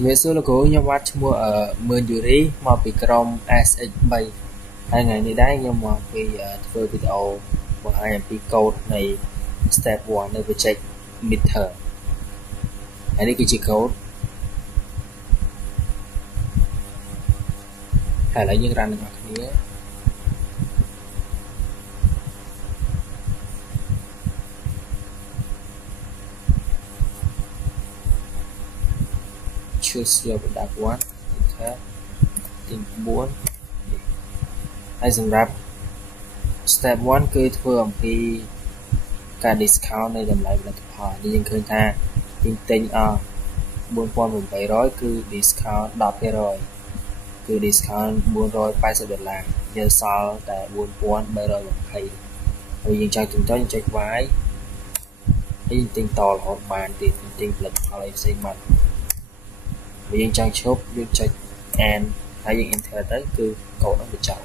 ជំរាបសួរលោកគ្រូខ្ញុំវត្តឈ្មោះមឿនយូរីមកពីក្រុម SX3 ហើយថ្ងៃនេះដែរខ្ញុំមកពីធ្វើវីដេអូបង្ហាញអំពីកូដនៃ step 1នៅ project midterm ហើយនេះគឺជាកូដហើយឥឡូវយើងរ៉ានទាំងអស់គ្នាchoose your product 1 enter ទី9ហើយសម្រាប់ step 1គឺធ្វើអំពីការ discount នៃតម្លៃផលិតផលនេះយើងឃើញថាទិញអស់ 4800 គឺ discount 10% គឺ discount 480 យើងសល់តែ 4320 ហើយយើងចង់ទិញតយើងចុច Y ហើយយើងទិញតរហូតបានទៀតទិញផលិតផលផ្សេងបានបើយើងចង់ឈប់យើងចុច N ហើយយើង enter ទៅគឺកូដនឹងបញ្ចប់